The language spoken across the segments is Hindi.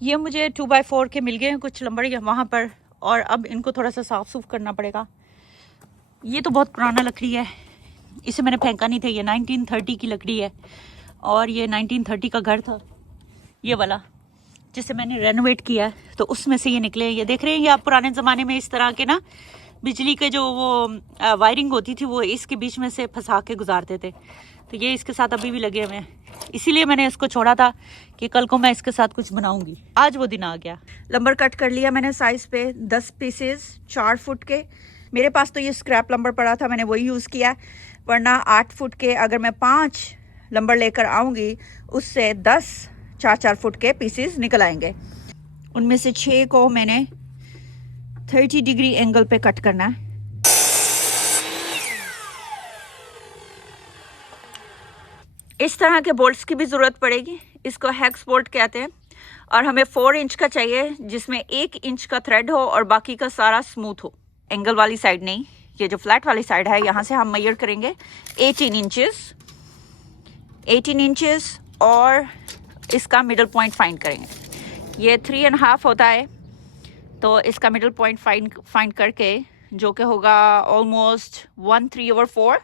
ये मुझे 2x4 के मिल गए हैं कुछ लंबर वहाँ पर, और अब इनको थोड़ा सा साफ सूफ करना पड़ेगा। ये तो बहुत पुराना लकड़ी है, इसे मैंने फेंका नहीं था। ये 1930 की लकड़ी है और ये 1930 का घर था ये वाला, जिसे मैंने रेनोवेट किया है, तो उसमें से ये निकले। ये देख रहे हैं, ये आप पुराने ज़माने में इस तरह के ना बिजली के जो वो वायरिंग होती थी वो इसके बीच में से फंसा के गुजारते थे, तो ये इसके साथ अभी भी लगे हुए हैं। इसीलिए मैंने इसको छोड़ा था कि कल को मैं इसके साथ कुछ बनाऊंगी। आज वो दिन आ गया। लंबर कट कर लिया मैंने साइज पे 10 पीसेस 4 फुट के। मेरे पास तो ये स्क्रैप लंबर पड़ा था, मैंने वही यूज़ किया, वरना 8 फुट के अगर मैं 5 लंबर लेकर आऊँगी उससे 10 4-4 फुट के पीसेस निकल आएंगे। उनमें से 6 को मैंने 30 डिग्री एंगल पे कट करना है। इस तरह के बोल्ट्स की भी ज़रूरत पड़ेगी, इसको हेक्स बोल्ट कहते हैं, और हमें 4 इंच का चाहिए जिसमें 1 इंच का थ्रेड हो और बाकी का सारा स्मूथ हो। एंगल वाली साइड नहीं, ये जो फ्लैट वाली साइड है यहाँ से हम मेजर करेंगे 18 इंचेस और इसका मिडल पॉइंट फाइंड करेंगे। ये 3.5 होता है, तो इसका मिडल पॉइंट फाइंड करके जो कि होगा ऑलमोस्ट 1/3/4।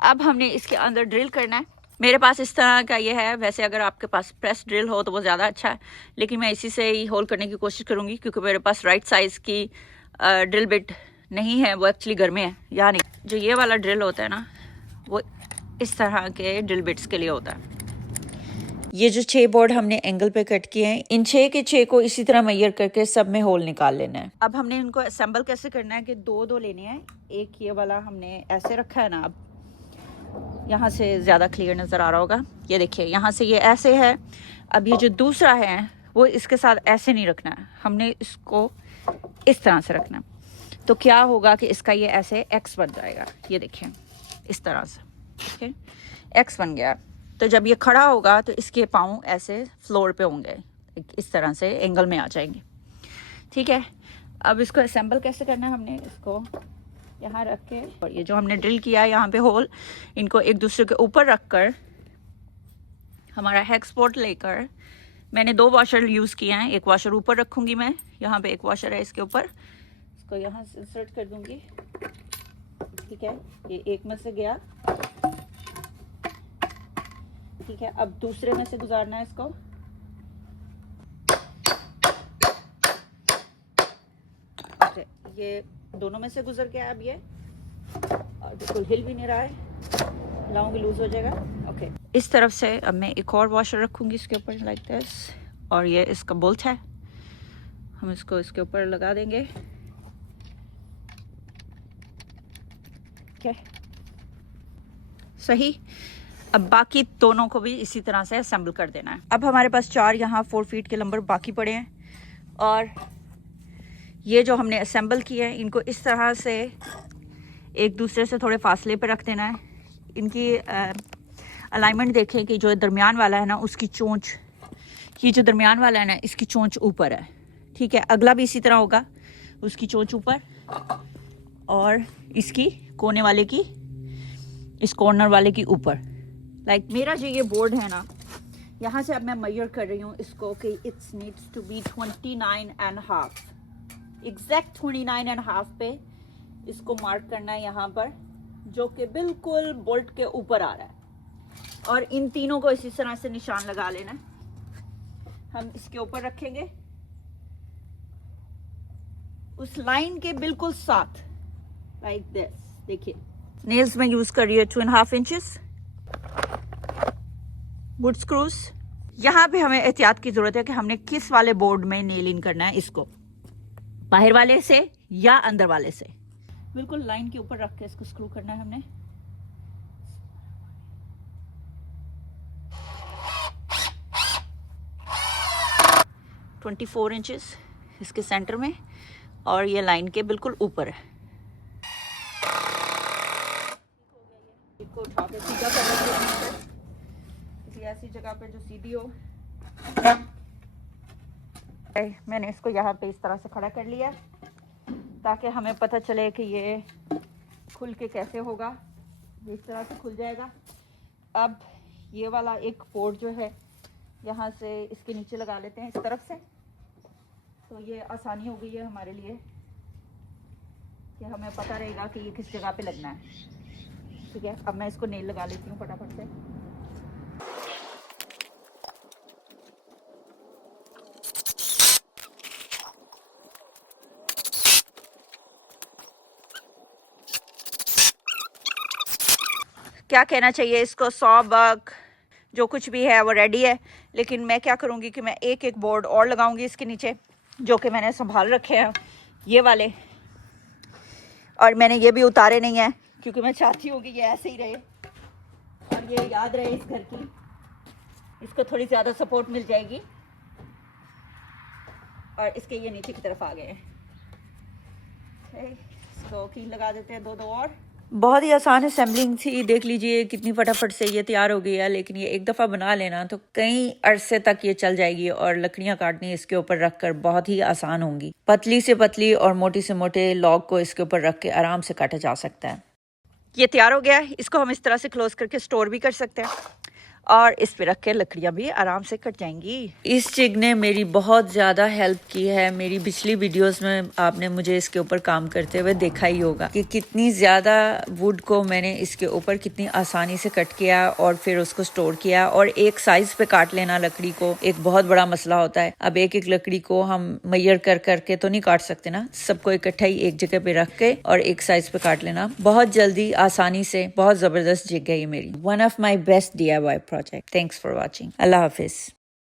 अब हमने इसके अंदर ड्रिल करना है। मेरे पास इस तरह का ये है, वैसे अगर आपके पास प्रेस ड्रिल हो तो वो ज़्यादा अच्छा है, लेकिन मैं इसी से ही होल करने की कोशिश करूँगी क्योंकि मेरे पास राइट साइज़ की ड्रिल बिट नहीं है, वो एक्चुअली घर में है। यानी जो ये वाला ड्रिल होता है ना, वो इस तरह के ड्रिल बिट्स के लिए होता है। ये जो 6 बोर्ड हमने एंगल पे कट किए हैं, इन 6 के 6 को इसी तरह मेजर करके सब में होल निकाल लेना है। अब हमने इनको असेंबल कैसे करना है कि दो लेने हैं। एक ये वाला हमने ऐसे रखा है ना, अब यहाँ से ज़्यादा क्लियर नज़र आ रहा होगा, ये देखिए यहाँ से ये ऐसे है। अब ये जो दूसरा है वो इसके साथ ऐसे नहीं रखना है, हमने इसको इस तरह से रखना है। तो क्या होगा कि इसका ये ऐसे एक्स बन जाएगा, ये देखिए इस तरह से, ठीक है, एक्स बन गया। तो जब ये खड़ा होगा तो इसके पाँव ऐसे फ्लोर पे होंगे, इस तरह से एंगल में आ जाएंगे, ठीक है। अब इसको असेंबल कैसे करना है, हमने इसको यहाँ रख के और ये जो हमने ड्रिल किया है यहाँ पे होल, इनको एक दूसरे के ऊपर रख कर हमारा हेक्स बोल्ट लेकर, मैंने 2 वॉशर यूज़ किए हैं। एक वॉशर ऊपर रखूँगी मैं, यहाँ पे एक वॉशर है इसके ऊपर, इसको यहाँ से इंसर्ट कर दूँगी, ठीक है। ये एक में से गया, ठीक है। अब दूसरे में से गुजारना है इसको, ये दोनों में से गुजर गया। अब ये और बिल्कुल हिल भी नहीं रहा है, हिलाऊंगी लूज हो जाएगा, ओके। इस तरफ से अब मैं एक और वॉशर रखूंगी इसके ऊपर लाइक दिस, और ये इसका बोल्ट है, हम इसको इसके ऊपर लगा देंगे, ओके सही। अब बाकी दोनों को भी इसी तरह से असेंबल कर देना है। अब हमारे पास 4 यहाँ 4 फीट के लंबर बाकी पड़े हैं, और ये जो हमने असेंबल किए हैं इनको इस तरह से एक दूसरे से थोड़े फासले पे रख देना है। इनकी अलाइनमेंट देखें कि जो दरमियान वाला है ना उसकी चोंच, ये जो दरमियान वाला है ना इसकी चोंच ऊपर है, ठीक है। अगला भी इसी तरह होगा, उसकी चोंच ऊपर, और इसकी कोने वाले की, इस कॉर्नर वाले की ऊपर। लाइक मेरा जो ये बोर्ड है ना, यहाँ से अब मैं मेजर कर रही हूँ इसको कि it's needs to be 29.5, exact 29.5 पे इसको मार्क करना है यहाँ पर, जो कि बिल्कुल बोल्ट के ऊपर आ रहा है। और इन तीनों को इसी तरह से निशान लगा लेना है। हम इसके ऊपर रखेंगे उस लाइन के बिल्कुल साथ, लाइक दिस। देखिए नेल्स में यूज कर रही है 2.5 इंचेस वुड स्क्रूज। यहाँ पे हमें एहतियात की जरूरत है कि हमने किस वाले बोर्ड में नेल इन करना है इसको, बाहर वाले से या अंदर वाले से। बिल्कुल लाइन के ऊपर रख के इसको स्क्रू करना है हमने। – 24 इंचेस इसके सेंटर में, और ये लाइन के बिल्कुल ऊपर है। इसको उठा के सीधा कर देंगे किसी ऐसी जगह पे जो सीधी हो। मैंने इसको यहाँ पे इस तरह से खड़ा कर लिया ताकि हमें पता चले कि ये खुल के कैसे होगा। इस तरह से खुल जाएगा। अब ये वाला एक बोर्ड जो है यहाँ से इसके नीचे लगा लेते हैं इस तरफ से, तो ये आसानी हो गई है हमारे लिए कि हमें पता रहेगा कि ये किस जगह पे लगना है। ठीक है, अब मैं इसको नेल लगा लेती हूँ फटाफट से। क्या कहना चाहिए इसको, 100 बग जो कुछ भी है वो रेडी है। लेकिन मैं क्या करूँगी कि मैं एक एक बोर्ड और लगाऊंगी इसके नीचे, जो कि मैंने संभाल रखे हैं ये वाले, और मैंने ये भी उतारे नहीं है क्योंकि मैं चाहती हूँ कि ये ऐसे ही रहे और ये याद रहे इस घर की, इसको थोड़ी ज़्यादा सपोर्ट मिल जाएगी। और इसके ये नीचे की तरफ आ गए हैं। इसको की लगा देते हैं दो और। बहुत ही आसान असेंबलिंग थी, देख लीजिए कितनी फटाफट से ये तैयार हो गई है। लेकिन ये एक दफ़ा बना लेना तो कई अरसे तक ये चल जाएगी और लकड़ियां काटनी इसके ऊपर रखकर बहुत ही आसान होंगी। पतली से पतली और मोटी से मोटे लॉग को इसके ऊपर रख के आराम से काटा जा सकता है। ये तैयार हो गया है, इसको हम इस तरह से क्लोज करके स्टोर भी कर सकते हैं और इस पे रख के लकड़ियां भी आराम से कट जाएंगी। इस चिग ने मेरी बहुत ज़्यादा हेल्प की है। मेरी पिछली वीडियोस में आपने मुझे इसके ऊपर काम करते हुए देखा ही होगा कि कितनी ज़्यादा वुड को मैंने इसके ऊपर कितनी आसानी से कट किया और फिर उसको स्टोर किया। और एक साइज पे काट लेना लकड़ी को एक बहुत बड़ा मसला होता है। अब एक एक लकड़ी को हम मैयर कर करके तो नहीं काट सकते ना, सबको इकट्ठा ही एक जगह पे रख के और एक साइज पे काट लेना बहुत जल्दी आसानी से। बहुत ज़बरदस्त जिग है ये मेरी, one of my best DIY project. Thanks for watching. Allah Hafiz.